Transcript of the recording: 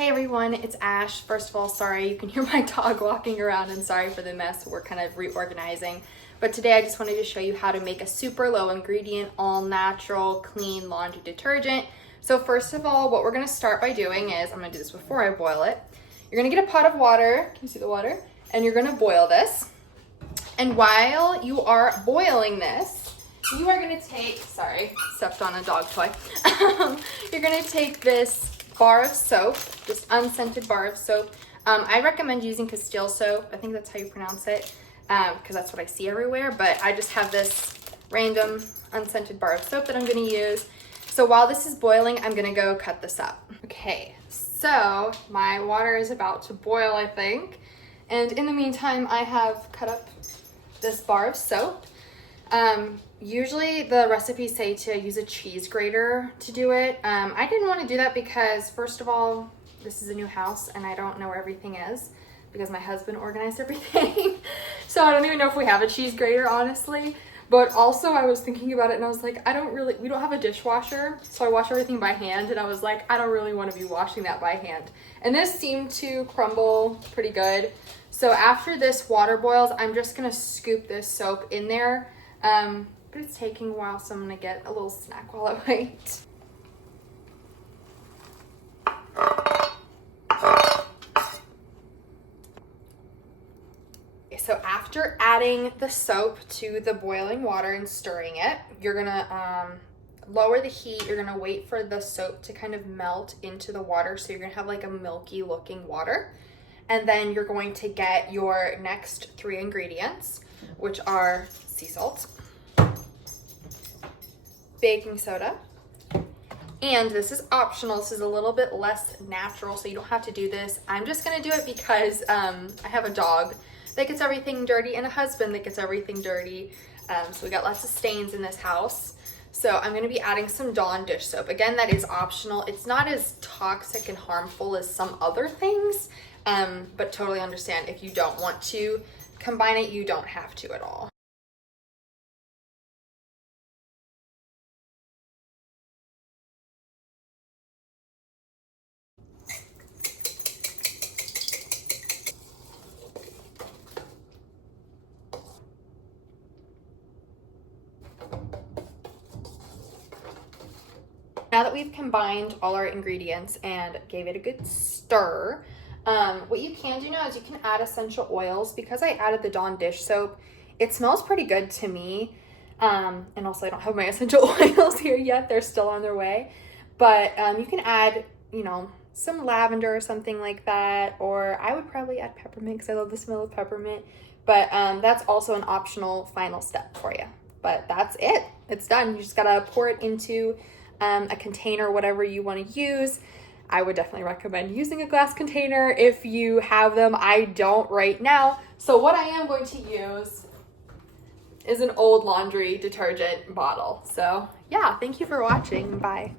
Hey everyone, it's Ash. First of all, sorry, you can hear my dog walking around and sorry for the mess. We're kind of reorganizing. But today I just wanted to show you how to make a super low ingredient, all natural, clean laundry detergent. So first of all, what we're gonna start by doing is, I'm gonna do this before I boil it. You're gonna get a pot of water, can you see the water? And you're gonna boil this. And while you are boiling this, you are gonna take, sorry, stepped on a dog toy. You're gonna take this bar of soap, this unscented bar of soap. I recommend using Castile soap. I think that's how you pronounce it, because that's what I see everywhere. But I just have this random unscented bar of soap that I'm gonna use. So while this is boiling, I'm gonna go cut this up. Okay, so my water is about to boil, I think. And in the meantime, I have cut up this bar of soap. Usually the recipes say to use a cheese grater to do it. I didn't want to do that because, first of all, this is a new house and I don't know where everything is because my husband organized everything. So I don't even know if we have a cheese grater, honestly. But also I was thinking about it and I was like, we don't have a dishwasher. So I wash everything by hand and I was like, I don't really want to be washing that by hand. And this seemed to crumble pretty good. So after this water boils, I'm just gonna scoop this soap in there. But it's taking a while, so I'm gonna get a little snack while I wait. Okay, so after adding the soap to the boiling water and stirring it, you're gonna lower the heat. You're gonna wait for the soap to kind of melt into the water, so you're gonna have like a milky looking water. And then you're going to get your next 3 ingredients, which are sea salt, baking soda, and this is optional. This is a little bit less natural, so you don't have to do this. I'm just gonna do it because I have a dog that gets everything dirty and a husband that gets everything dirty. So we got lots of stains in this house. So I'm gonna be adding some Dawn dish soap. Again, that is optional. It's not as toxic and harmful as some other things, but totally understand if you don't want to combine it, you don't have to at all. Now that we've combined all our ingredients and gave it a good stir, what you can do now is you can add essential oils. Because I added the Dawn dish soap, it smells pretty good to me. And also I don't have my essential oils here yet. They're still on their way. But you can add, some lavender or something like that. Or I would probably add peppermint because I love the smell of peppermint. But that's also an optional final step for you. But that's it. It's done. You just gotta pour it into a container, whatever you want to use. I would definitely recommend using a glass container if you have them. I don't right now. So what I am going to use is an old laundry detergent bottle. So yeah, thank you for watching. Bye.